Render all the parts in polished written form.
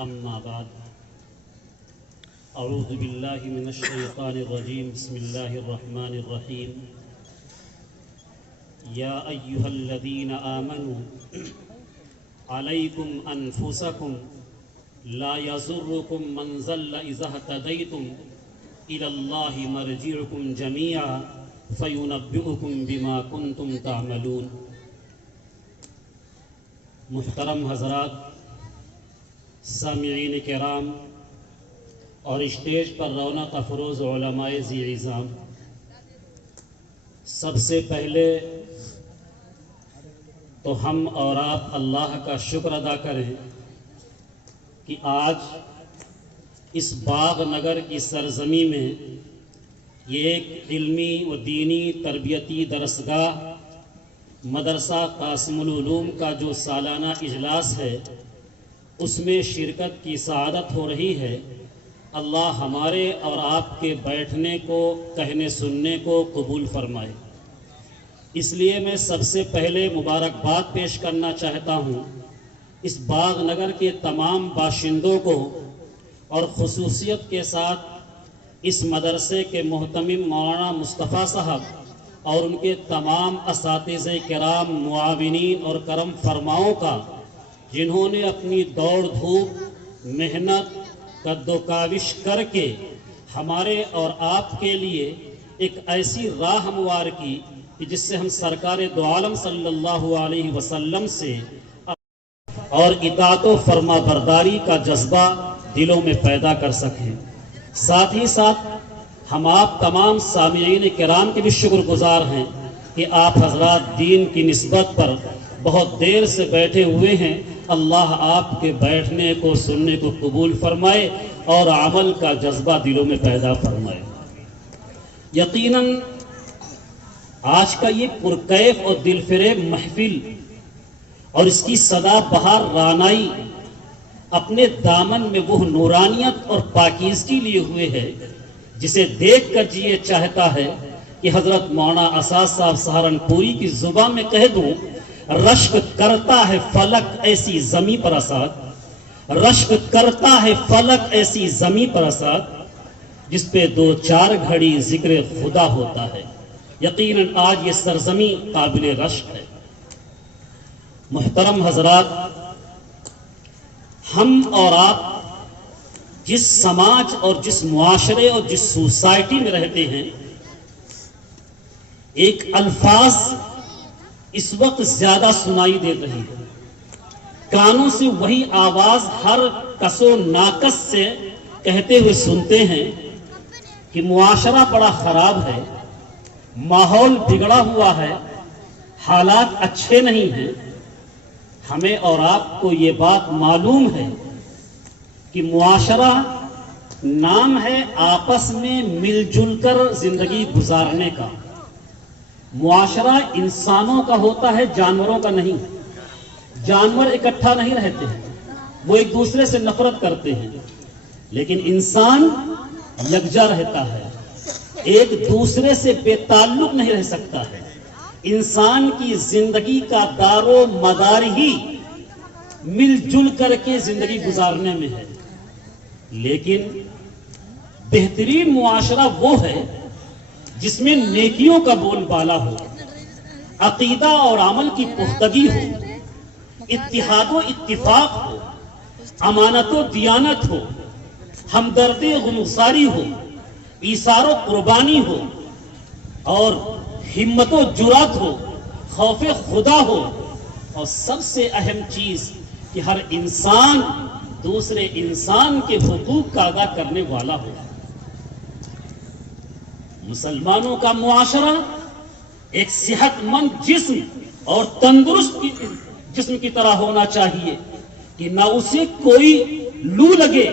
اما بعد اعوذ باللہ من الشیطان الرجیم بسم اللہ الرحمن الرحیم یا ایہا الذین آمنوا علیکم انفسکم لا یضرکم من ضل اذا اہتدیتم الی اللہ مرجعکم جمیعا فینبئکم بما کنتم تعملون۔ محترم حضرات، سامعین کرام اور اسٹیج پر رونق افروز علماء ذی عظام، سب سے پہلے تو ہم اور آپ اللہ کا شکر ادا کریں کہ آج اس باغ نگر کی سرزمین میں یہ ایک علمی و دینی تربیتی درسگاہ مدرسہ قاسم العلوم کا جو سالانہ اجلاس ہے اس میں شرکت کی سعادت ہو رہی ہے۔ اللہ ہمارے اور آپ کے بیٹھنے کو، کہنے سننے کو قبول فرمائے۔ اس لیے میں سب سے پہلے مبارکباد پیش کرنا چاہتا ہوں اس باغ نگر کے تمام باشندوں کو، اور خصوصیت کے ساتھ اس مدرسے کے محتمم مولانا مصطفیٰ صاحب اور ان کے تمام اساتذہ کرام، معاونین اور کرم فرماؤں کا، جنہوں نے اپنی دوڑ دھوپ، محنت، قد و کاوش کر کے ہمارے اور آپ کے لیے ایک ایسی راہ ہموار کی کہ جس سے ہم سرکار دو عالم صلی اللہ علیہ وسلم سے اور اطاعت و فرما برداری کا جذبہ دلوں میں پیدا کر سکیں۔ ساتھ ہی ساتھ ہم آپ تمام سامعین کرام کے بھی شکر گزار ہیں کہ آپ حضرات دین کی نسبت پر بہت دیر سے بیٹھے ہوئے ہیں۔ اللہ آپ کے بیٹھنے کو، سننے کو قبول فرمائے اور عمل کا جذبہ دلوں میں پیدا فرمائے۔ یقیناً آج کا یہ پرکیف اور دل فریب محفل اور اس کی صدا بہار رانائی اپنے دامن میں وہ نورانیت اور پاکیزگی لیے ہوئے ہے جسے دیکھ کر جی چاہتا ہے کہ حضرت مولانا اسد صاحب سہارنپوری کی زبان میں کہہ دوں، رشک کرتا ہے فلک ایسی زمیں پر اسد، رشک کرتا ہے فلک ایسی زمیں پر اسد، جس پہ دو چار گھڑی ذکر خدا ہوتا ہے۔ یقیناً آج یہ سرزمین قابل رشک ہے۔ محترم حضرات، ہم اور آپ جس سماج اور جس معاشرے اور جس سوسائٹی میں رہتے ہیں، ایک الفاظ اس وقت زیادہ سنائی دے رہی ہے۔ کانوں سے وہی آواز ہر کس و ناکس سے کہتے ہوئے سنتے ہیں کہ معاشرہ بڑا خراب ہے، ماحول بگڑا ہوا ہے، حالات اچھے نہیں ہیں۔ ہمیں اور آپ کو یہ بات معلوم ہے کہ معاشرہ نام ہے آپس میں مل جل کر زندگی گزارنے کا۔ معاشرہ انسانوں کا ہوتا ہے، جانوروں کا نہیں۔ جانور اکٹھا نہیں رہتے ہیں، وہ ایک دوسرے سے نفرت کرتے ہیں، لیکن انسان یکجا رہتا ہے، ایک دوسرے سے بے تعلق نہیں رہ سکتا ہے۔ انسان کی زندگی کا دار و مدار ہی مل جل کر کے زندگی گزارنے میں ہے۔ لیکن بہترین معاشرہ وہ ہے جس میں نیکیوں کا بول بالا ہو، عقیدہ اور عمل کی پختگی ہو، اتحاد و اتفاق ہو، امانت و دیانت ہو، ہمدرد غمگساری ہو، ایثار و قربانی ہو، اور ہمت و جرات ہو، خوف خدا ہو، اور سب سے اہم چیز کہ ہر انسان دوسرے انسان کے حقوق کا ادا کرنے والا ہو۔ مسلمانوں کا معاشرہ ایک صحت مند جسم اور تندرست جسم کی طرح ہونا چاہیے کہ نہ اسے کوئی لو لگے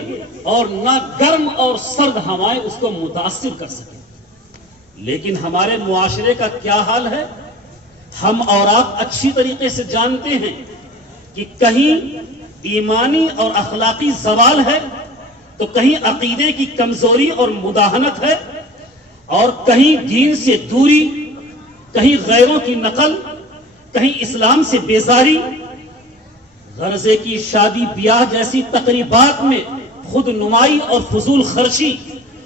اور نہ گرم اور سرد ہوائیں اس کو متاثر کر سکیں۔ لیکن ہمارے معاشرے کا کیا حال ہے؟ ہم اور آپ اچھی طریقے سے جانتے ہیں کہ کہیں ایمانی اور اخلاقی زوال ہے، تو کہیں عقیدے کی کمزوری اور مداہنت ہے، اور کہیں دین سے دوری، کہیں غیروں کی نقل، کہیں اسلام سے بیزاری، غرضے کی شادی بیاہ جیسی تقریبات میں خود نمائی اور فضول خرچی،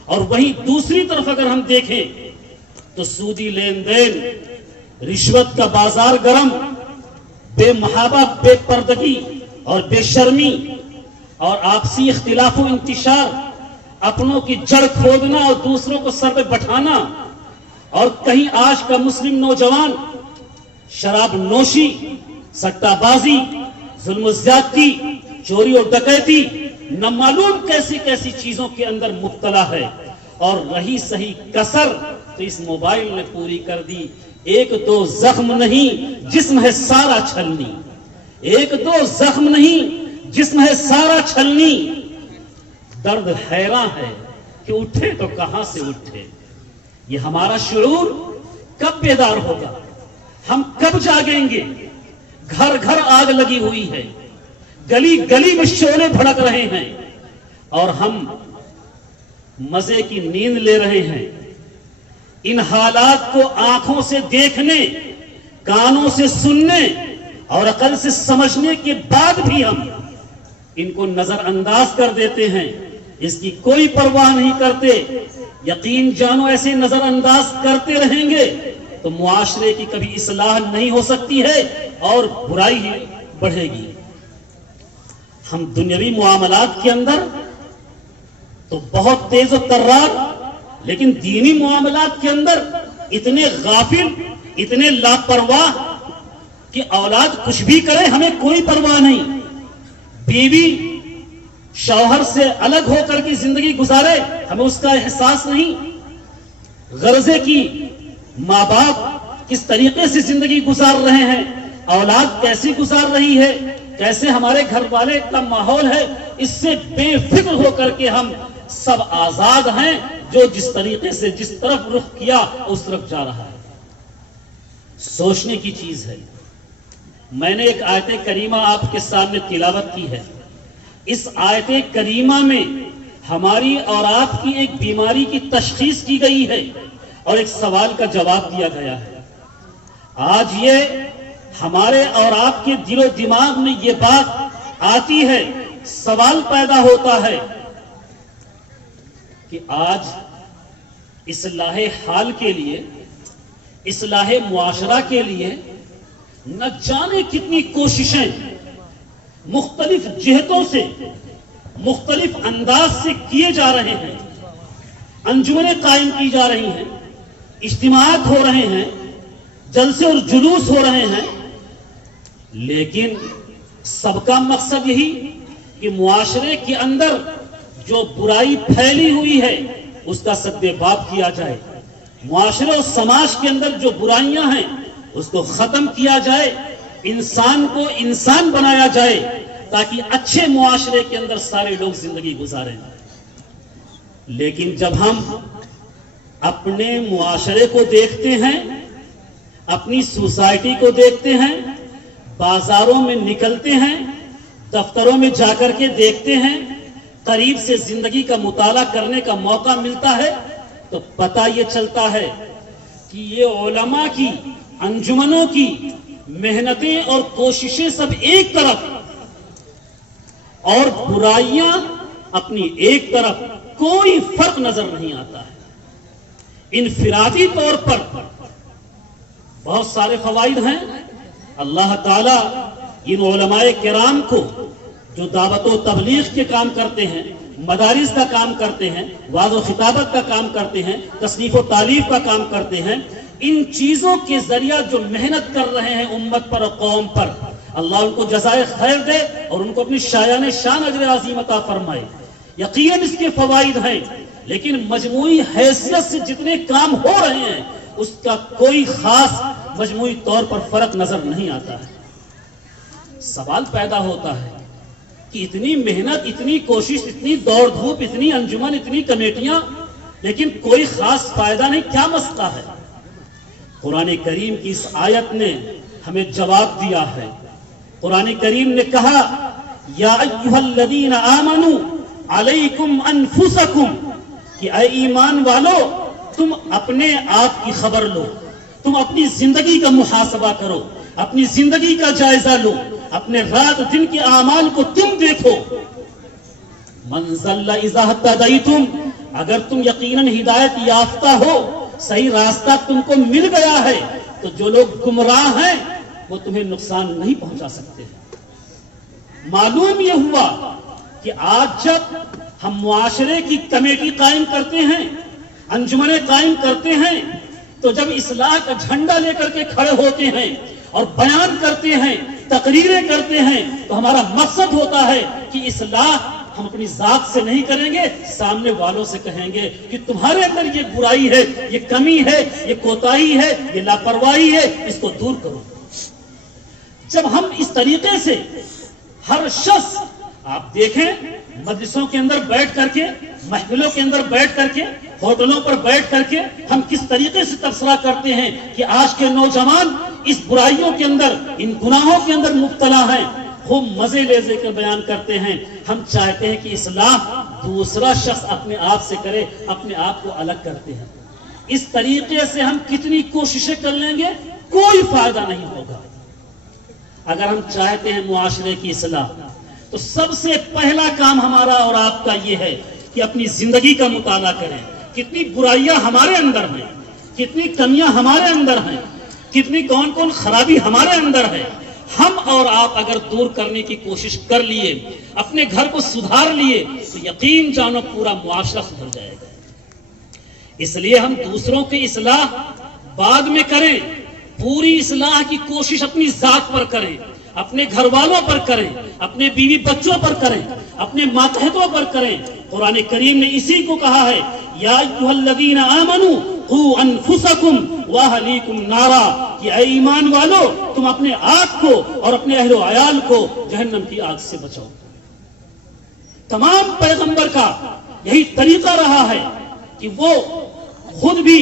اور وہیں دوسری طرف اگر ہم دیکھیں تو سودی لین دین، رشوت کا بازار گرم، بے محابہ، بے پردگی اور بے شرمی، اور آپسی اختلاف و انتشار، اپنوں کی جڑ کھودنا اور دوسروں کو سر پہ بٹھانا، اور کہیں آج کا مسلم نوجوان شراب نوشی، سٹہ بازی، ظلم و زیادتی، چوری اور ڈکیتی، نہ معلوم کیسی کیسی چیزوں کے اندر مبتلا ہے، اور رہی صحیح کسر تو اس موبائل نے پوری کر دی۔ ایک دو زخم نہیں، جسم ہے سارا چھلنی، ایک دو زخم نہیں، جسم ہے سارا چھلنی، درد حیراں ہے کہ اٹھے تو کہاں سے اٹھے۔ یہ ہمارا شعور کب بیدار ہوگا؟ ہم کب جاگیں گے؟ گھر گھر آگ لگی ہوئی ہے، گلی گلی میں شعلے بھڑک رہے ہیں، اور ہم مزے کی نیند لے رہے ہیں۔ ان حالات کو آنکھوں سے دیکھنے، کانوں سے سننے اور عقل سے سمجھنے کے بعد بھی ہم ان کو نظر انداز کر دیتے ہیں، اس کی کوئی پرواہ نہیں کرتے۔ یقین جانو ایسے نظر انداز کرتے رہیں گے تو معاشرے کی کبھی اصلاح نہیں ہو سکتی ہے اور برائی ہی بڑھے گی۔ ہم دنیاوی معاملات کے اندر تو بہت تیز و ترار، لیکن دینی معاملات کے اندر اتنے غافل، اتنے لاپرواہ کہ اولاد کچھ بھی کرے ہمیں کوئی پرواہ نہیں، بیوی شوہر سے الگ ہو کر کی زندگی گزارے ہمیں اس کا احساس نہیں، غرضے کی ماں باپ کس طریقے سے زندگی گزار رہے ہیں، اولاد کیسی گزار رہی ہے، کیسے ہمارے گھر والے کا ماحول ہے، اس سے بے فکر ہو کر کے ہم سب آزاد ہیں، جو جس طریقے سے جس طرف رخ کیا اس طرف جا رہا ہے۔ سوچنے کی چیز ہے۔ میں نے ایک آیت کریمہ آپ کے سامنے تلاوت کی ہے۔ اس آیت کریمہ میں ہماری اور آپ کی ایک بیماری کی تشخیص کی گئی ہے اور ایک سوال کا جواب دیا گیا ہے۔ آج یہ ہمارے اور آپ کے دل و دماغ میں یہ بات آتی ہے، سوال پیدا ہوتا ہے کہ آج اصلاح حال کے لیے، اصلاح معاشرہ کے لیے نہ جانے کتنی کوششیں مختلف جہتوں سے، مختلف انداز سے کیے جا رہے ہیں، انجمنیں قائم کی جا رہی ہیں، اجتماعات ہو رہے ہیں، جلسے اور جلوس ہو رہے ہیں، لیکن سب کا مقصد یہی کہ معاشرے کے اندر جو برائی پھیلی ہوئی ہے اس کا سد باب کیا جائے، معاشرے اور سماج کے اندر جو برائیاں ہیں اس کو ختم کیا جائے، انسان کو انسان بنایا جائے تاکہ اچھے معاشرے کے اندر سارے لوگ زندگی گزاریں۔ لیکن جب ہم اپنے معاشرے کو دیکھتے ہیں، اپنی سوسائٹی کو دیکھتے ہیں، بازاروں میں نکلتے ہیں، دفتروں میں جا کر کے دیکھتے ہیں، قریب سے زندگی کا مطالعہ کرنے کا موقع ملتا ہے تو پتہ یہ چلتا ہے کہ یہ علماء کی، انجمنوں کی محنتیں اور کوششیں سب ایک طرف اور برائیاں اپنی ایک طرف، کوئی فرق نظر نہیں آتا ہے۔ انفرادی طور پر بہت سارے فوائد ہیں۔ اللہ تعالیٰ ان علماء کرام کو جو دعوت و تبلیغ کے کام کرتے ہیں، مدارس کا کام کرتے ہیں، وعظ و خطابت کا کام کرتے ہیں، تصنیف و تالیف کا کام کرتے ہیں، ان چیزوں کے ذریعہ جو محنت کر رہے ہیں امت پر اور قوم پر، اللہ ان کو جزائے خیر دے اور ان کو اپنی شایان شان اجر عظیم عطا فرمائے۔ یقیناً اس کے فوائد ہیں، لیکن مجموعی حیثیت سے جتنے کام ہو رہے ہیں اس کا کوئی خاص مجموعی طور پر فرق نظر نہیں آتا ہے۔ سوال پیدا ہوتا ہے کہ اتنی محنت، اتنی کوشش، اتنی دوڑ دھوپ، اتنی انجمن، اتنی کمیٹیاں، لیکن کوئی خاص فائدہ نہیں، کیا مسئلہ ہے؟ قرآن کریم کی اس آیت نے ہمیں جواب دیا ہے۔ قرآن کریم نے کہا یا ایھا الذین آمنوا علیکم انفسکم، کہ اے ایمان والو تم اپنے آپ کی خبر لو، تم اپنی زندگی کا محاسبہ کرو، اپنی زندگی کا جائزہ لو، اپنے رات دن کے اعمال کو تم دیکھو. من ضل اذا اهتدیتم، اگر تم یقیناً ہدایت یافتہ ہو، صحیح راستہ تم کو مل گیا ہے، تو جو لوگ گمراہ ہیں وہ تمہیں نقصان نہیں پہنچا سکتے. معلوم یہ ہوا کہ آج جب ہم معاشرے کی کمیٹی قائم کرتے ہیں، انجمنیں قائم کرتے ہیں، تو جب اصلاح کا جھنڈا لے کر کے کھڑے ہوتے ہیں اور بیان کرتے ہیں، تقریریں کرتے ہیں، تو ہمارا مقصد ہوتا ہے کہ اصلاح ہم اپنی ذات سے نہیں کریں گے، سامنے والوں سے کہیں گے کہ تمہارے اندر یہ برائی ہے، یہ کمی ہے، یہ کوتاہی ہے، یہ لاپرواہی ہے، اس کو دور کرو. جب ہم اس طریقے سے ہر شخص، آپ دیکھیں مجلسوں کے اندر بیٹھ کر کے، محفلوں کے اندر بیٹھ کر کے، ہوٹلوں پر بیٹھ کر کے ہم کس طریقے سے تبصرہ کرتے ہیں کہ آج کے نوجوان اس برائیوں کے اندر، ان گناہوں کے اندر مبتلا ہیں، خوب مزے لے کر بیان کرتے ہیں. ہم چاہتے ہیں کہ اصلاح دوسرا شخص اپنے آپ سے کرے، اپنے آپ کو الگ کرتے ہیں. اس طریقے سے ہم کتنی کوششیں کر لیں گے، کوئی فائدہ نہیں ہوگا. اگر ہم چاہتے ہیں معاشرے کی اصلاح، تو سب سے پہلا کام ہمارا اور آپ کا یہ ہے کہ اپنی زندگی کا مطالعہ کریں. کتنی برائیاں ہمارے اندر ہیں، کتنی کمیاں ہمارے اندر ہیں، کتنی کون خرابی ہمارے اندر ہے. ہم اور آپ اگر دور کرنے کی کوشش کر لیے، اپنے گھر کو سدھار لیے، تو یقین جانو پورا معاشرہ سدھر جائے گا. اس لیے ہم دوسروں کی اصلاح بعد میں کریں، پوری اصلاح کی کوشش اپنی ذات پر کریں، اپنے گھر والوں پر کریں، اپنے بیوی بچوں پر کریں، اپنے ماتحتوں پر کریں. قرآن کریم نے اسی کو کہا ہے، یا ایھا الذین آمنوا قوا انفسکم واہلیکم نارا، کہ اے ایمان والو تم اپنے آپ کو اور اپنے اہل و عیال کو جہنم کی آگ سے بچاؤ. تمام پیغمبر کا یہی طریقہ رہا ہے کہ وہ خود بھی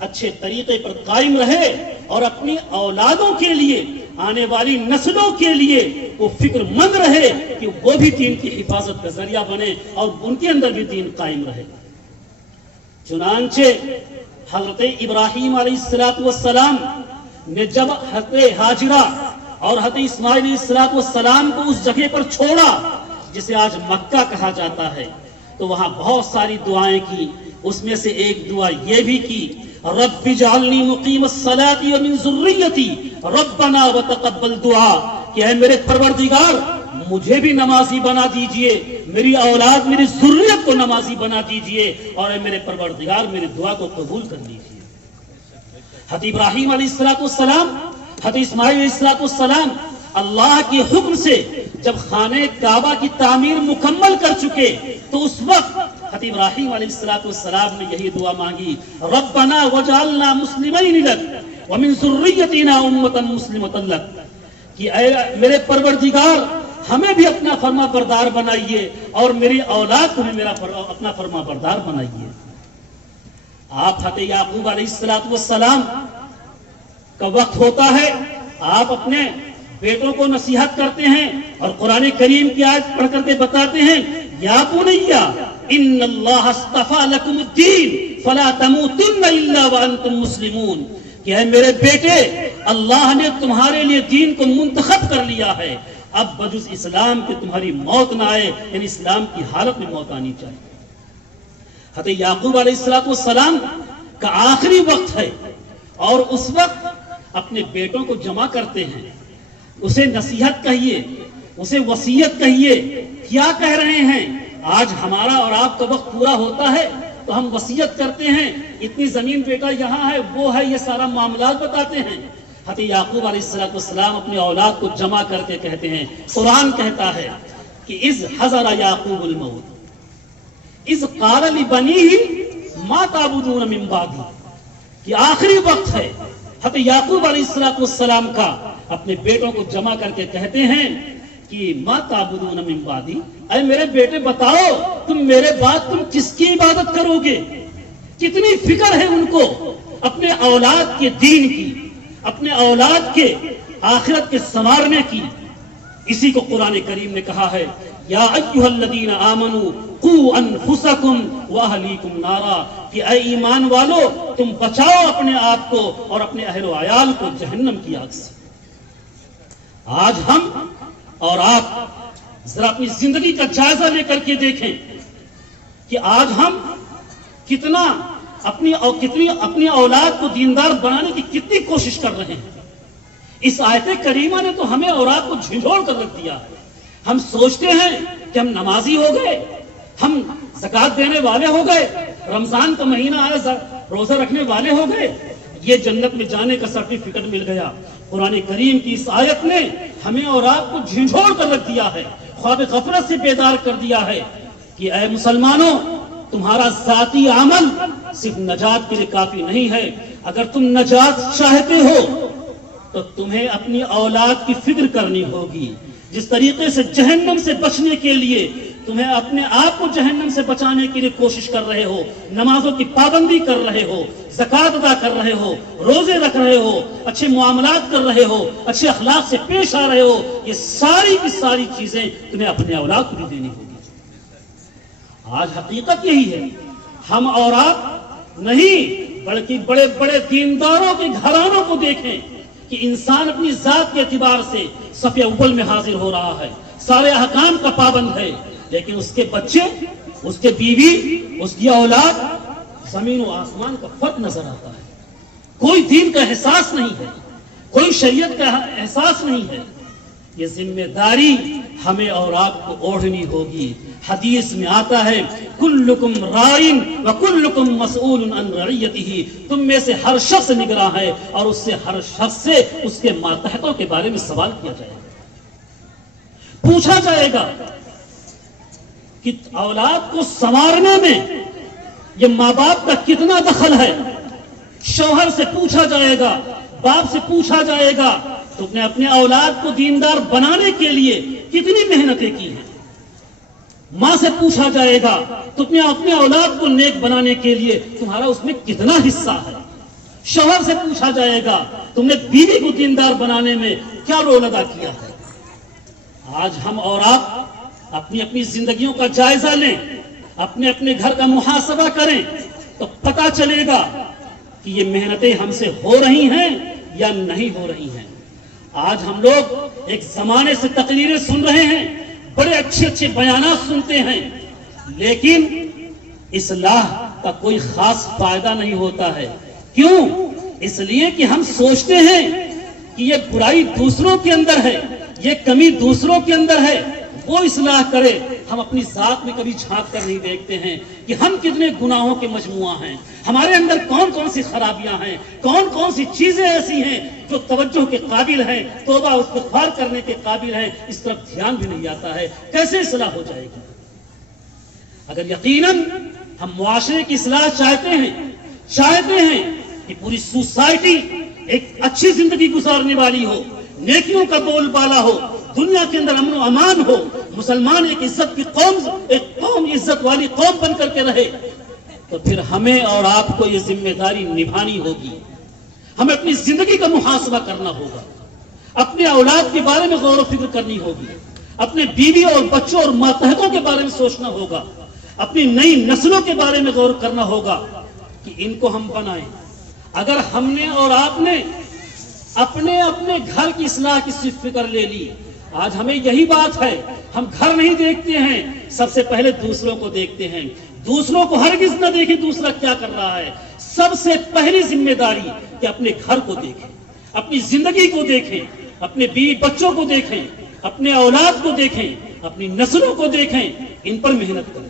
اچھے طریقے پر قائم رہے اور اپنی اولادوں کے لیے، آنے والی نسلوں کے لیے وہ فکر مند رہے کہ وہ بھی دین کی حفاظت کا ذریعہ بنے اور ان کے اندر بھی دین قائم رہے. چنانچہ حضرت ابراہیم علیہ السلام نے جب حضرت ہاجرہ اور حضرت اسماعیل علیہ السلام کو اس جگہ پر چھوڑا جسے آج مکہ کہا جاتا ہے، تو وہاں بہت ساری دعائیں کی. اس میں سے ایک دعا یہ بھی کی، رب اجعلنی مقیم الصلاۃ ومن ذریتی ربنا وتقبل دعا، کہ اے میرے پروردگار مجھے بھی نمازی بنا دیجئے، میری اولاد، میری ذریت کو نمازی بنا دیجئے، اور اے میرے پروردگار میری دعا کو قبول کر لیجئے. حضرت ابراہیم علیہ السلام، حضرت اسماعیل علیہ السلام اللہ کے حکم سے جب خانہ کعبہ کی تعمیر مکمل کر چکے، تو اس وقت حضرت ابراہیم علیہ السلام نے یہی دعا مانگی، ربنا وجعلنا مسلمین لک ومن ذریتنا امۃ مسلمۃ لک، کہ اے میرے پروردگار ہمیں بھی اپنا فرما بردار بنائیے اور میری اولاد کو بھی اپنا فرما بردار بنائیے. آپ حضرت یعقوب علیہ السلام کا وقت ہوتا ہے، آپ اپنے بیٹوں کو نصیحت کرتے ہیں اور قرآن کریم کی آیت پڑھ کر کے بتاتے ہیں، یا بنیا ان اللہ اصطفیٰ لکم الدین فلا تموتن الا وانتم مسلمون، کہ اے میرے بیٹے اللہ نے تمہارے لیے دین کو منتخب کر لیا ہے، اب بجز اسلام کے تمہاری موت نہ آئے، یعنی اسلام کی حالت میں موت آنی چاہیے. حضرت یعقوب علیہ السلام کا آخری وقت ہے اور اس وقت اپنے بیٹوں کو جمع کرتے ہیں، اسے نصیحت کہیے، اسے وصیت کہیے. کیا کہہ رہے ہیں؟ آج ہمارا اور آپ کا وقت پورا ہوتا ہے تو ہم وصیت کرتے ہیں، اتنی زمین بیٹا یہاں ہے، وہ ہے، یہ سارا معاملات بتاتے ہیں. حضرت یعقوب علیہ السلام اپنی اولاد کو جمع کر کے کہتے ہیں، قرآن کہتا ہے کہ اذ حضر یعقوب الموت اذ قال لبنیہ ما تعبدون من بعدی، کہ آخری وقت ہے. حضرت یعقوب علیہ السلام کا اپنے بیٹوں کو جمع کر کے کہتے ہیں کہ ما تعبدون من بعدی، اے میرے بیٹے بتاؤ تم میرے بعد تم کس کی عبادت کرو گے. کتنی فکر ہے ان کو اپنے اولاد کے دین کی، اپنے اولاد کے آخرت کے سنوارنے کی. اسی کو قرآن کریم نے کہا ہے، یا ایھا الذین آمنوا قوا انفسکم واہلیکم نارا، کہ اے ایمان والو تم بچاؤ اپنے آپ کو اور اپنے اہل و عیال کو جہنم کی آگ سے. آج ہم اور آپ ذرا اپنی زندگی کا جائزہ لے کر کے دیکھیں کہ آج ہم کتنا اپنی اولاد کو دیندار بنانے کی کتنی کوشش کر رہے ہیں۔ اس آیت کریمہ نے تو ہمیں اور آپ کو جھنجھوڑ کر رکھ دیا ہے۔ ہم سوچتے ہیں کہ ہم نمازی ہو گئے، ہم زکوٰۃ دینے والے ہو گئے، رمضان کا مہینہ آیا روزہ رکھنے والے ہو گئے، یہ جنت میں جانے کا سرٹیفکیٹ مل گیا۔ قرآن کریم کی اس آیت نے ہمیں اور آپ کو جھنجھوڑ کر رکھ دیا ہے، خواب غفلت سے بیدار کر دیا ہے کہ اے مسلمانوں، تمہارا ذاتی عمل صرف نجات کے لیے کافی نہیں ہے۔ اگر تم نجات چاہتے ہو تو تمہیں اپنی اولاد کی فکر کرنی ہوگی۔ جس طریقے سے جہنم سے بچنے کے لیے تمہیں اپنے آپ کو جہنم سے بچانے کے لیے کوشش کر رہے ہو، نمازوں کی پابندی کر رہے ہو، زکوٰۃ ادا کر رہے ہو، روزے رکھ رہے ہو، اچھے معاملات کر رہے ہو، اچھے اخلاق سے پیش آ رہے ہو، یہ ساری کی ساری چیزیں تمہیں اپنے اولاد کو بھی دینی ہوگی۔ آج حقیقت یہی ہے، ہم اور آپ نہیں بلکہ بڑے بڑے دینداروں کے گھرانوں کو دیکھیں کہ انسان اپنی ذات کے اعتبار سے صف اول میں حاضر ہو رہا ہے، سارے احکام کا پابند ہے، لیکن اس کے بچے، اس کے بیوی، اس کی اولاد، زمین و آسمان کا فرق نظر آتا ہے۔ کوئی دین کا احساس نہیں ہے، کوئی شریعت کا احساس نہیں ہے۔ یہ ذمہ داری ہمیں اور آپ کو اوڑھنی ہوگی۔ حدیث میں آتا ہے کلکم راعٍ وکلکم مسئول عن رعیتہ، تم میں سے ہر شخص نگراں ہے اور اس سے ہر شخص سے اس کے ماتحتوں کے بارے میں سوال کیا جائے گا، پوچھا جائے گا کہ اولاد کو سنوارنے میں یہ ماں باپ کا کتنا دخل ہے۔ شوہر سے پوچھا جائے گا، باپ سے پوچھا جائے گا تم نے اپنے اولاد کو دیندار بنانے کے لیے کتنی محنتیں کی ہیں۔ ماں سے پوچھا جائے گا تم نے اپنے اولاد کو نیک بنانے کے لیے تمہارا اس میں کتنا حصہ ہے۔ شوہر سے پوچھا جائے گا تم نے بیوی کو دیندار بنانے میں کیا رول ادا کیا ہے۔ آج ہم اور آپ اپنی اپنی زندگیوں کا جائزہ لیں، اپنے اپنے گھر کا محاسبہ کریں تو پتہ چلے گا کہ یہ محنتیں ہم سے ہو رہی ہیں یا نہیں ہو رہی ہیں۔ آج ہم لوگ ایک زمانے سے تقریریں سن رہے ہیں، بڑے اچھے اچھے بیانات سنتے ہیں، لیکن اصلاح کا کوئی خاص فائدہ نہیں ہوتا ہے۔ کیوں؟ اس لیے کہ ہم سوچتے ہیں کہ یہ برائی دوسروں کے اندر ہے، یہ کمی دوسروں کے اندر ہے، وہ اصلاح کرے۔ ہم اپنی ذات میں کبھی جھانک کر نہیں دیکھتے ہیں کہ ہم کتنے گناہوں کے مجموعہ ہیں، ہمارے اندر کون کون سی خرابیاں ہیں، کون کون سی چیزیں ایسی ہیں جو توجہ کے قابل ہیں، توبہ استغفار کرنے کے قابل ہیں۔ اس طرف دھیان بھی نہیں آتا ہے، کیسے اصلاح ہو جائے گی؟ اگر یقیناً ہم معاشرے کی اصلاح چاہتے ہیں کہ پوری سوسائٹی ایک اچھی زندگی گزارنے والی ہو، نیکیوں کا بول بالا ہو، دنیا کے اندر امن و امان ہو، مسلمان ایک عزت کی قوم عزت والی قوم بن کر کے رہے، تو پھر ہمیں اور آپ کو یہ ذمہ داری نبھانی ہوگی۔ ہمیں اپنی زندگی کا محاسبہ کرنا ہوگا، اپنے اولاد کے بارے میں غور و فکر کرنی ہوگی، اپنے بیوی اور بچوں اور ماتحتوں کے بارے میں سوچنا ہوگا، اپنی نئی نسلوں کے بارے میں غور کرنا ہوگا کہ ان کو ہم بنائیں۔ اگر ہم نے اور آپ نے اپنے گھر کی اصلاح کی صرف فکر لے لی، آج ہمیں یہی بات ہے، ہم گھر نہیں دیکھتے ہیں، سب سے پہلے دوسروں کو دیکھتے ہیں۔ دوسروں کو ہرگز نہ دیکھیں دوسرا کیا کر رہا ہے، سب سے پہلی ذمہ داری کہ اپنے گھر کو دیکھیں، اپنی زندگی کو دیکھیں، اپنے بیوی بچوں کو دیکھیں، اپنے اولاد کو دیکھیں، اپنی نسلوں کو دیکھیں، ان پر محنت کریں،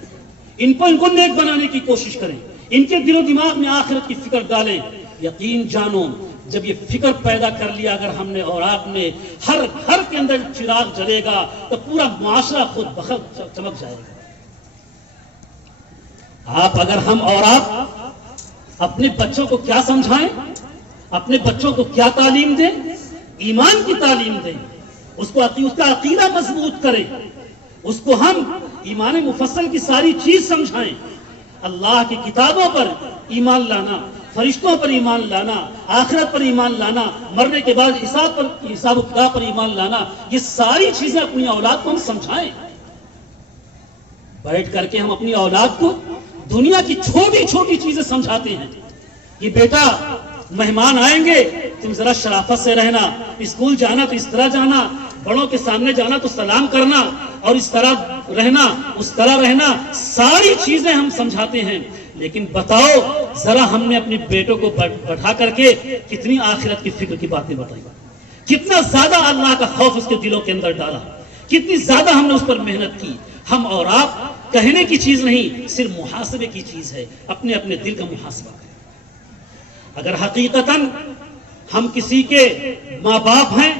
ان کو نیک بنانے کی کوشش کریں، ان کے دل و دماغ میں آخرت کی فکر ڈالیں۔ یقین جانو جب یہ فکر پیدا کر لیا اگر ہم نے اور آپ نے، ہر گھر کے اندر چراغ جلے گا تو پورا معاشرہ خود بخود چمک جائے گا۔ اگر ہم اور آپ اپنے بچوں کو کیا سمجھائیں، اپنے بچوں کو کیا تعلیم دیں، ایمان کی تعلیم دیں، اس کا عقیدہ مضبوط کریں، اس کو ہم ایمان مفصل کی ساری چیز سمجھائیں، اللہ کی کتابوں پر ایمان لانا، فرشتوں پر ایمان لانا، آخرت پر ایمان لانا، مرنے کے بعد حساب و کتاب پر ایمان لانا، یہ ساری چیزیں اپنی اولاد کو ہم سمجھائیں۔ بیٹھ کر کے ہم اپنی اولاد کو دنیا کی چھوٹی چھوٹی چیزیں سمجھاتے ہیں کہ بیٹا مہمان آئیں گے تم ذرا شرافت سے رہنا، اسکول جانا تو اس طرح جانا، بڑوں کے سامنے جانا تو سلام کرنا، اور اس طرح رہنا اس طرح رہنا، ساری چیزیں ہم سمجھاتے ہیں۔ لیکن بتاؤ ذرا ہم نے اپنے بیٹوں کو بٹھا کر کے کتنی آخرت کی فکر کی باتیں بتائی، کتنا زیادہ اللہ کا خوف اس کے دلوں کے اندر ڈالا، کتنی زیادہ ہم نے اس پر محنت کی۔ ہم اور آپ کہنے کی چیز نہیں، صرف محاسبے کی چیز ہے، اپنے اپنے دل کا محاسبہ کریں۔ اگر حقیقتاً ہم کسی کے ماں باپ ہیں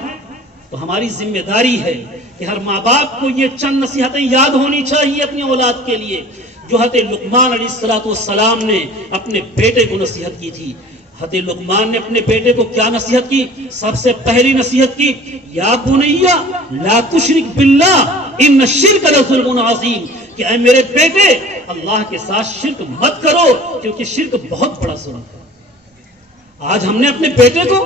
تو ہماری ذمہ داری ہے کہ ہر ماں باپ کو یہ چند نصیحتیں یاد ہونی چاہیے اپنی اولاد کے لیے، جو حضرت لقمان علیہ السلام نے اپنے بیٹے کو نصیحت کی تھی۔ حضرت لقمان نے اپنے بیٹے کو کیا نصیحت کی؟ سب سے پہلی نصیحت کی، یا بنیا لا تشرک باللہ ان الشرک لظلم عظیم، کہ اے میرے بیٹے اللہ کے ساتھ شرک مت کرو، کیونکہ شرک بہت بڑا ظلم ہے۔ آج ہم نے اپنے بیٹے کو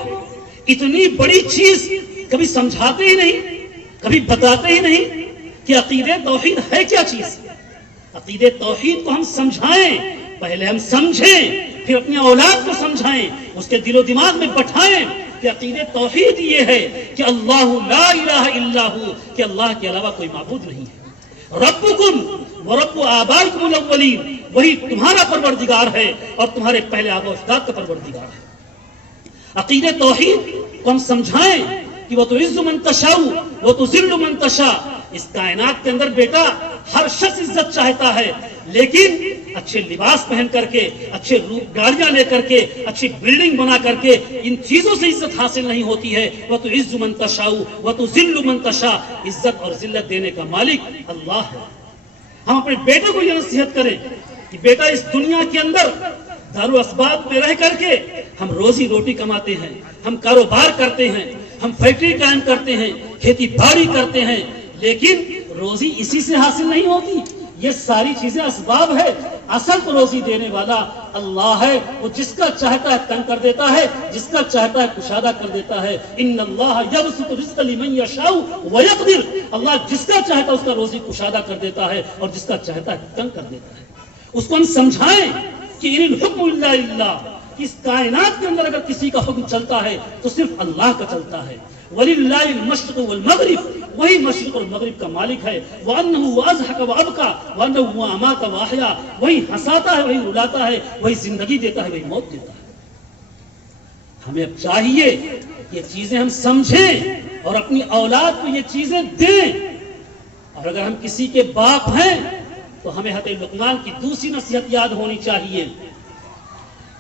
اتنی بڑی چیز کبھی سمجھاتے ہی نہیں، کبھی بتاتے ہی نہیں کہ عقیدہ توحید ہے کیا چیز۔ عقیدہ توحید کو ہم سمجھائیں، پہلے ہم سمجھیں، پھر اپنی اولاد کو سمجھائیں، اس کے دل و دماغ میں بٹھائیں کہ عقیدہ توحید یہ ہے کہ اللہ لا الہ الا ہو، کہ اللہ کے علاوہ کوئی معبود نہیں ہے۔ ربکم ورب آبائکم الاولین، وہی تمہارا پروردگار ہے اور تمہارے پہلے آباء و اجداد کا پروردگار ہے۔ عقیدہ توحید کو ہم سمجھائیں کہ وہ تو عز من تشاء وہ تو ذل من تشاء۔ اس کائنات کے اندر بیٹا ہر شخص عزت چاہتا ہے، لیکن اچھے لباس پہن کر کے، اچھے گاڑیاں لے کر کے، اچھی بلڈنگ بنا کر کے ان چیزوں سے عزت حاصل نہیں ہوتی ہے۔ وہ تو عز من تشاء وہ تو ذل من تشاء، عزت اور ذلت دینے کا مالک اللہ ہے۔ ہم اپنے بیٹے کو یہ نصیحت کریں کہ بیٹا اس دنیا کے اندر دار و اسباب میں رہ کر کے ہم روزی روٹی کماتے ہیں، ہم کاروبار کرتے ہیں، ہم فیکٹری قائم کرتے ہیں، کھیتی باڑی کرتے ہیں، لیکن روزی اسی سے حاصل نہیں ہوتی۔ یہ ساری چیزیں اسباب ہے، اصل تو روزی دینے والا اللہ ہے۔ وہ جس کا چاہتا ہے تنگ کر دیتا ہے، جس کا چاہتا ہے کشادہ کر دیتا ہے۔ ان اللہ یبسط الرزق لمن یشاء ویقدر، اللہ جس کا چاہتا ہے اس کا روزی کشادہ کر دیتا ہے اور جس کا چاہتا ہے تنگ کر دیتا ہے۔ اس کو ہم سمجھائیں کہ ان الحکم الا للہ، اس کائنات کے اندر اگر کسی کا حکم چلتا ہے تو صرف اللہ کا چلتا ہے۔ وَلِلَّهِ الْمَشْرِقُ وَالْمَغْرِبُ، وہی مشرق اور مغرب کا مالک ہے۔ وَأَنَّهُ وَأَضْحَكَ وَأَبْكَى وَأَنَّهُ هُوَ أَمَاتَ وَأَحْيَا، وہی ہنساتا ہے، وہی رلاتا ہے، وہی زندگی دیتا ہے، وہی موت دیتا ہے۔ ہمیں اب چاہیے یہ چیزیں ہم سمجھیں اور اپنی اولاد کو یہ چیزیں دیں۔ اور اگر ہم کسی کے باپ ہیں تو ہمیں حضرت لقمان کی دوسری نصیحت یاد ہونی چاہیے۔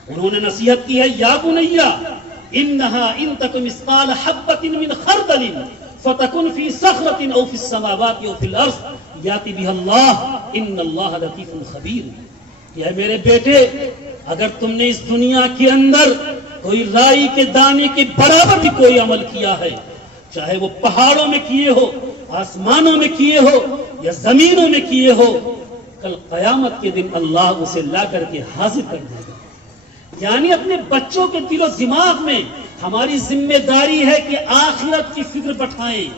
انہوں نے نصیحت کی ہے، یا بنیا انہا ان تک مثقال حبۃ من خردل فتکن فی صخرۃ او فی السماوات او فی الارض یاتی بها اللہ ان اللہ لطیف خبیر۔ کہ میرے بیٹے اگر تم نے اس دنیا کے اندر کوئی رائی کے دانے کے برابر بھی کوئی عمل کیا ہے، چاہے وہ پہاڑوں میں کیے ہو، آسمانوں میں کیے ہو یا زمینوں میں کیے ہو، کل قیامت کے دن اللہ اسے لا کر کے حاضر کر دے گا۔ یعنی اپنے بچوں کے دل و دماغ میں ہماری ذمہ داری ہے کہ آخرت کی فکر بٹھائیں،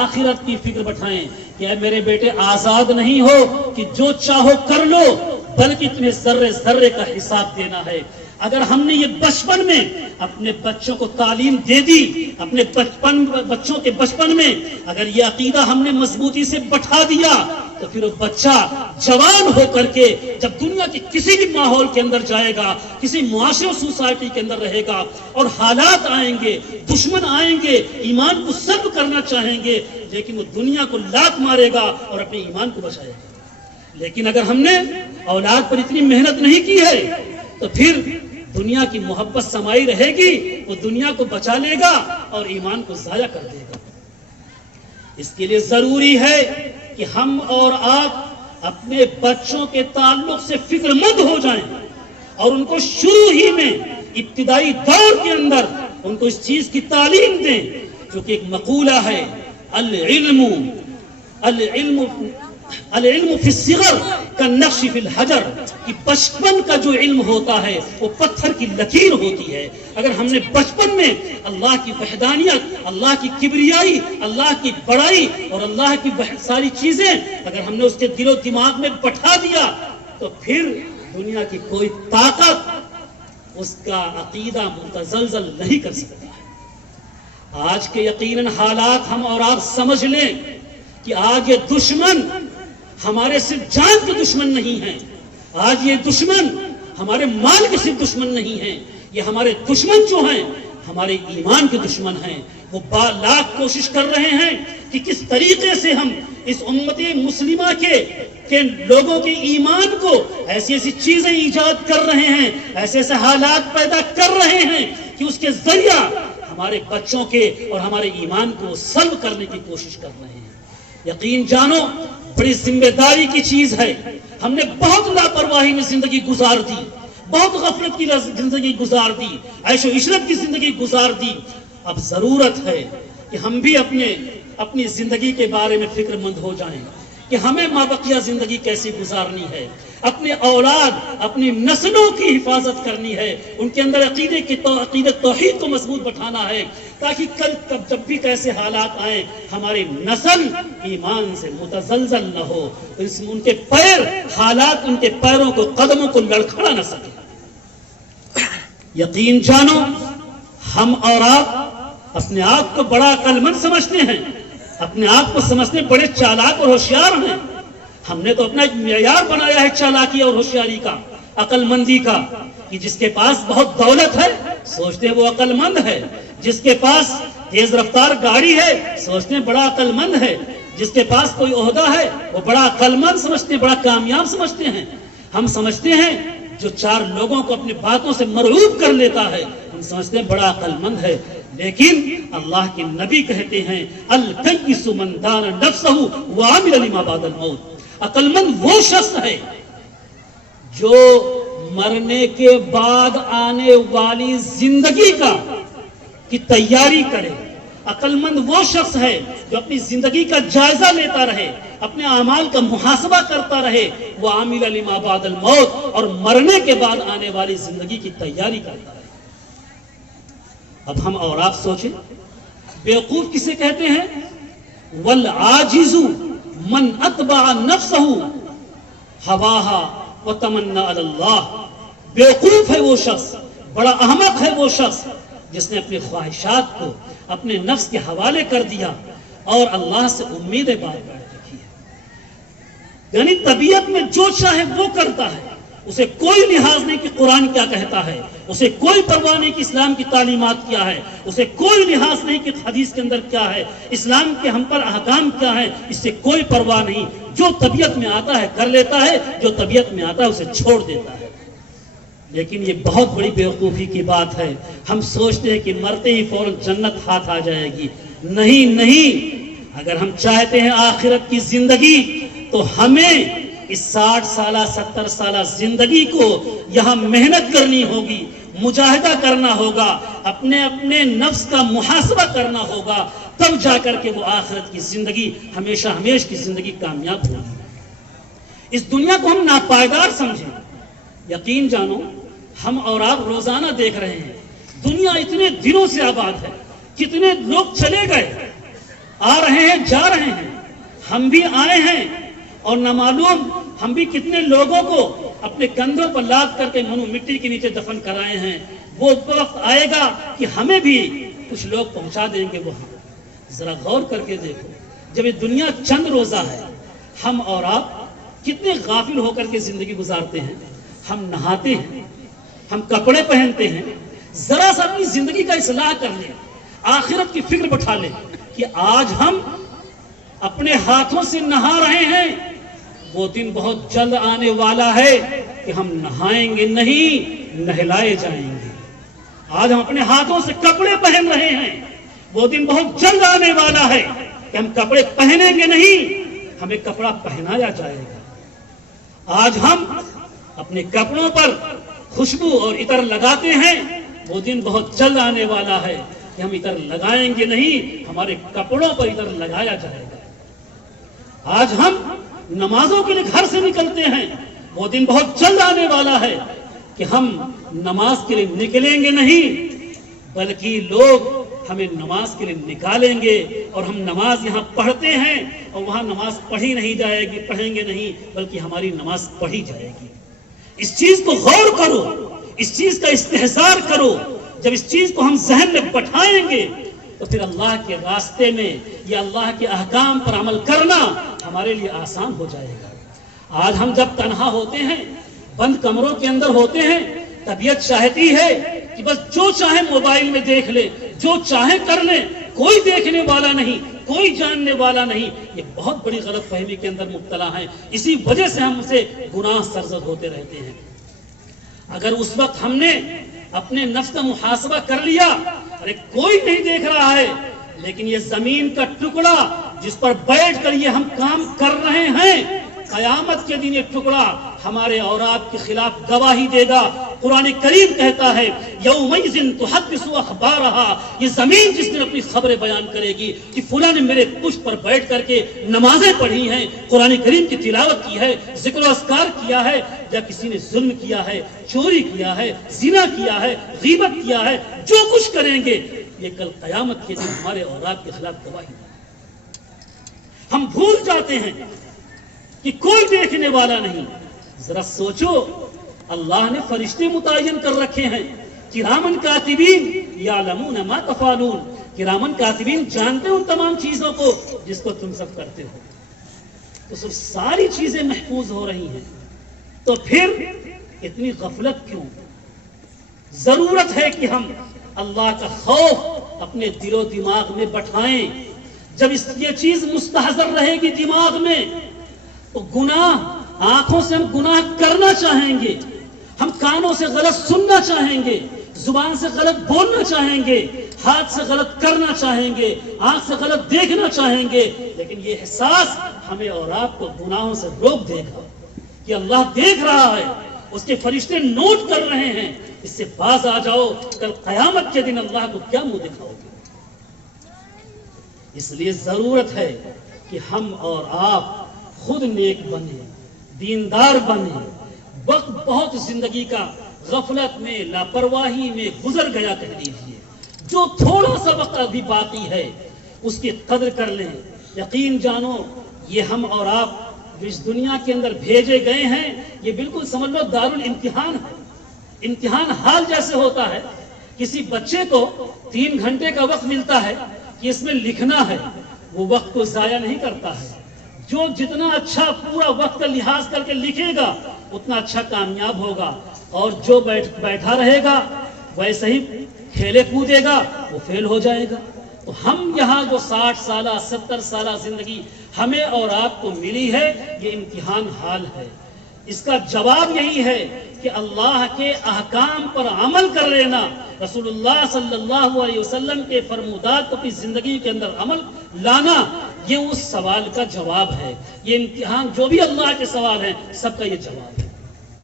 آخرت کی فکر بٹھائیں کہ اے میرے بیٹے آزاد نہیں ہو کہ جو چاہو کر لو، بلکہ تمہیں ذرے ذرے کا حساب دینا ہے۔ اگر ہم نے یہ بچپن میں اپنے بچوں کو تعلیم دے دی، اپنے بچوں کے بچپن میں اگر یہ عقیدہ ہم نے مضبوطی سے بٹھا دیا، تو پھر وہ بچہ جوان ہو کر کے جب دنیا کے کسی بھی ماحول کے اندر جائے گا، کسی معاشرے سوسائٹی کے اندر رہے گا اور حالات آئیں گے، دشمن آئیں گے، ایمان کو سلب کرنا چاہیں گے، لیکن وہ دنیا کو لات مارے گا اور اپنے ایمان کو بچائے گا۔ لیکن اگر ہم نے اولاد پر اتنی محنت نہیں کی ہے تو پھر دنیا کی محبت سمائی رہے گی، وہ دنیا کو بچا لے گا اور ایمان کو ضائع کر دے گا۔ اس کے لیے ضروری ہے کہ ہم اور آپ اپنے بچوں کے تعلق سے فکر مند ہو جائیں اور ان کو شروع ہی میں ابتدائی دور کے اندر ان کو اس چیز کی تعلیم دیں، کیونکہ ایک مقولہ ہے، العلم فی الصغر کالنقش فی الحجر، کہ بچپن کا جو علم ہوتا ہے وہ پتھر کی لکیر ہوتی ہے۔ اگر ہم نے بچپن میں اللہ کی وحدانیت، اللہ کی کبریائی، اللہ کی بڑائی اور اللہ کی ساری چیزیں اگر ہم نے اس کے دل و دماغ میں بٹھا دیا تو پھر دنیا کی کوئی طاقت اس کا عقیدہ متزلزل نہیں کر سکتی ہے۔ آج کے یقیناً حالات ہم اور آپ سمجھ لیں کہ آج یہ دشمن ہمارے صرف جان کے دشمن نہیں ہیں، آج یہ دشمن ہمارے مال کے صرف دشمن نہیں ہیں، یہ ہمارے دشمن جو ہیں ہمارے ایمان کے دشمن ہیں۔ وہ لاکھ کوشش کر رہے ہیں کہ کس طریقے سے ہم اس امت مسلمہ کے لوگوں کے ایمان کو ایسی ایسی چیزیں ایجاد کر رہے ہیں، ایسے ایسے حالات پیدا کر رہے ہیں کہ اس کے ذریعہ ہمارے بچوں کے اور ہمارے ایمان کو سلب کرنے کی کوشش کر رہے ہیں۔ یقین جانو بڑی ذمہ داری کی چیز ہے، ہم نے بہت لاپرواہی میں زندگی گزار دی، بہت غفلت کی زندگی گزار دی، عیش و عشرت کی زندگی گزار دی۔ اب ضرورت ہے کہ ہم بھی اپنی زندگی کے بارے میں فکر مند ہو جائیں کہ ہمیں مابقیہ زندگی کیسے گزارنی ہے، اپنے اولاد اپنی نسلوں کی حفاظت کرنی ہے، ان کے اندر عقیدت توحید کو مضبوط بٹھانا ہے، تاکہ کل جب بھی کیسے حالات آئیں ہماری نسل ایمان سے متزلزل نہ ہو، ان کے پیر حالات ان کے پیروں کو قدموں کو لڑکھڑا نہ سکے۔ یقین جانو ہم اور آپ اپنے آپ کو بڑا عقل مند سمجھتے ہیں، اپنے آپ کو سمجھتے بڑے چالاک اور ہوشیار ہیں۔ ہم نے تو اپنا ایک معیار بنایا ہے چالاکی اور ہوشیاری کا، عقل مندی کا، کہ جس کے پاس بہت دولت ہے سوچتے ہیں وہ عقل مند ہے، جس کے پاس تیز رفتار گاڑی ہے سوچتے ہیں بڑا عقل مند ہے، جس کے پاس کوئی عہدہ ہے وہ بڑا عقل مند سمجھتے ہیں، بڑا کامیاب سمجھتے ہیں۔ ہم سمجھتے ہیں جو چار لوگوں کو اپنی باتوں سے مرعوب کر لیتا ہے ہم سمجھتے ہیں بڑا عقل مند ہے، لیکن اللہ کے نبی کہتے ہیں الکیس من دان نفسہ وعمل لما بعد الموت، عقل مند وہ شخص ہے جو مرنے کے بعد آنے والی زندگی کی تیاری کرے، عقل مند وہ شخص ہے جو اپنی زندگی کا جائزہ لیتا رہے، اپنے اعمال کا محاسبہ کرتا رہے، وعمل لما بعد الموت، اور مرنے کے بعد آنے والی زندگی کی تیاری کرتا رہے۔ اب ہم اور آپ سوچیں بیوقوف کسے کہتے ہیں؟ والعاجز من اتبع نفسہ ہواہا وتمنى علی اللہ، بیوقوف ہے وہ شخص، بڑا احمق ہے وہ شخص جس نے اپنی خواہشات کو اپنے نفس کے حوالے کر دیا اور اللہ سے امیدیں بار بار رکھی ہے، یعنی طبیعت میں جو چاہے وہ کرتا ہے، اسے کوئی لحاظ نہیں کہ قرآن کیا کہتا ہے، اسے کوئی پرواہ نہیں کہ اسلام کی تعلیمات کیا ہے، اسے کوئی لحاظ نہیں کہ حدیث کے اندر کیا ہے، اسلام کے ہم پر احکام کیا ہے، اس سے کوئی پرواہ نہیں، جو طبیعت میں آتا ہے کر لیتا ہے، جو طبیعت میں آتا ہے اسے چھوڑ دیتا ہے۔ لیکن یہ بہت بڑی بیوقوفی کی بات ہے، ہم سوچتے ہیں کہ مرتے ہی فوراً جنت ہاتھ آ جائے گی، نہیں، اگر ہم چاہتے ہیں آخرت کی زندگی تو ہمیں اس 60 سالہ 70 سالہ زندگی کو یہاں محنت کرنی ہوگی، مجاہدہ کرنا ہوگا، اپنے نفس کا محاسبہ کرنا ہوگا، تب جا کر کے وہ آخرت کی زندگی ہمیشہ کی زندگی کامیاب ہوگی۔ اس دنیا کو ہم ناپائیدار سمجھیں، یقین جانو ہم اور آپ روزانہ دیکھ رہے ہیں دنیا اتنے دنوں سے آباد ہے، کتنے لوگ چلے گئے، آ رہے ہیں جا رہے ہیں، ہم بھی آئے ہیں، اور نہ معلوم ہم بھی کتنے لوگوں کو اپنے کندھوں پر لاد کر کے منو مٹی کے نیچے دفن کرائے ہیں۔ وہ وقت آئے گا کہ ہمیں بھی کچھ لوگ پہنچا دیں گے وہاں۔ ذرا غور کر کے دیکھو، جب یہ دنیا چند روزہ ہے، ہم اور آپ کتنے غافل ہو کر کے زندگی گزارتے ہیں۔ ہم نہاتے ہیں، ہم کپڑے پہنتے ہیں، ذرا سا اپنی زندگی کا اصلاح کر لیں، آخرت کی فکر بٹھا لیں کہ آج ہم اپنے ہاتھوں سے نہا رہے ہیں، وہ دن بہت جلد آنے والا ہے کہ ہم نہائیں گے نہیں، نہلائے جائیں گے۔ آج ہم اپنے ہاتھوں سے کپڑے پہن رہے ہیں، وہ دن بہت جلد آنے والا ہے کہ ہم کپڑے پہنیں گے نہیں، ہمیں کپڑا پہنایا جائے گا۔ آج ہم اپنے کپڑوں پر خوشبو اور عطر لگاتے ہیں، وہ دن بہت جلد آنے والا ہے کہ ہم عطر لگائیں گے نہیں، ہمارے کپڑوں پر عطر لگایا جائے گا۔ آج ہم نمازوں کے لیے گھر سے نکلتے ہیں، وہ دن بہت جلد آنے والا ہے کہ ہم نماز کے لیے نکلیں گے نہیں، بلکہ لوگ ہمیں نماز کے لیے نکالیں گے، اور ہم نماز یہاں پڑھتے ہیں اور وہاں نماز پڑھی نہیں جائے گی، پڑھیں گے نہیں، بلکہ ہماری نماز پڑھی جائے گی۔ اس چیز کو غور کرو، اس چیز کا استحضار کرو۔ جب اس چیز کو ہم ذہن میں بٹھائیں گے تو پھر اللہ کے راستے میں یا اللہ کے احکام پر عمل کرنا ہمارے لیے آسان ہو جائے گا۔ آج ہم جب تنہا ہوتے ہیں، بند کمروں کے اندر ہوتے ہیں، طبیعت چاہتی ہے کہ بس جو چاہے موبائل میں دیکھ لے، جو چاہے کر لے، کوئی دیکھنے والا نہیں، کوئی جاننے والا نہیں۔ یہ بہت بڑی غلط فہمی کے اندر مبتلا ہیں، اسی وجہ سے ہم سے گناہ سرزد ہوتے رہتے ہیں۔ اگر اس وقت ہم نے اپنے نفس کا محاسبہ کر لیا، ارے کوئی نہیں دیکھ رہا ہے، لیکن یہ زمین کا ٹکڑا جس پر بیٹھ کر یہ ہم کام کر رہے ہیں، قیامت کے دن یہ ٹکڑا ہمارے اور آپ کے خلاف گواہی دے گا۔ قرآن کریم کہتا ہے یومئذ تحدث اخبارہا، یہ زمین جس نے اپنی خبریں بیان کرے گی کہ فلاں نے میرے پشت پر بیٹھ کر کے نمازیں پڑھی ہیں، قرآن کریم کی تلاوت کی ہے، ذکر و اذکار کیا ہے، یا کسی نے ظلم کیا ہے، چوری کیا ہے، زنا کیا ہے، غیبت کیا ہے، جو کچھ کریں گے یہ کل قیامت کے دن ہمارے اور آپ کے خلاف گواہی دے گا۔ ہم بھول جاتے ہیں کہ کوئی دیکھنے والا نہیں۔ ذرا سوچو، اللہ نے فرشتے متعین کر رکھے ہیں، کرامن کاتبین یعلمون ما تفعلون، کرامن کاتبین جانتے ہیں ان تمام چیزوں کو جس کو تم سب کرتے ہو، تو سب ساری چیزیں محفوظ ہو رہی ہیں، تو پھر اتنی غفلت کیوں؟ ضرورت ہے کہ ہم اللہ کا خوف اپنے دل و دماغ میں بٹھائیں۔ جب یہ چیز مستحضر رہے گی دماغ میں، تو گناہ، آنکھوں سے ہم گناہ کرنا چاہیں گے، ہم کانوں سے غلط سننا چاہیں گے، زبان سے غلط بولنا چاہیں گے، ہاتھ سے غلط کرنا چاہیں گے، آنکھ سے غلط دیکھنا چاہیں گے، لیکن یہ احساس ہمیں اور آپ کو گناہوں سے روک دے گا کہ اللہ دیکھ رہا ہے، اس کے فرشتے نوٹ کر رہے ہیں۔ اس سے باز آ جاؤ، کل قیامت کے دن اللہ کو کیا منہ دکھاؤ گے؟ اس لیے ضرورت ہے کہ ہم اور آپ خود نیک بنے، دیندار بنے۔ وقت بہت زندگی کا غفلت میں، لاپرواہی میں گزر گیا کہہ لیجیے۔ جو تھوڑا سا وقت ابھی باقی ہے اس کی قدر کر لیں۔ یقین جانو، یہ ہم اور آپ جو اس دنیا کے اندر بھیجے گئے ہیں، یہ بالکل سمجھ لو دارالامتحان ہے۔ امتحان حال جیسے ہوتا ہے، کسی بچے کو 3 گھنٹے کا وقت ملتا ہے کہ اس میں لکھنا ہے، وہ وقت کو ضائع نہیں کرتا ہے۔ جو جتنا اچھا پورا وقت کا لحاظ کر کے لکھے گا اتنا اچھا کامیاب ہوگا، اور جو بیٹھا رہے گا ویسے ہی کھیلے کودے گا وہ فیل ہو جائے گا۔ تو ہم یہاں جو 60 سالہ 70 سالہ زندگی ہمیں اور آپ کو ملی ہے، یہ امتحان حال ہے۔ اس کا جواب یہی ہے کہ اللہ کے احکام پر عمل کر لینا، رسول اللہ صلی اللہ علیہ وسلم کے فرمودات کو اپنی زندگی کے اندر عمل لانا، یہ اس سوال کا جواب ہے۔ یہ امتحان جو بھی اللہ کے سوال ہیں سب کا یہ جواب ہے۔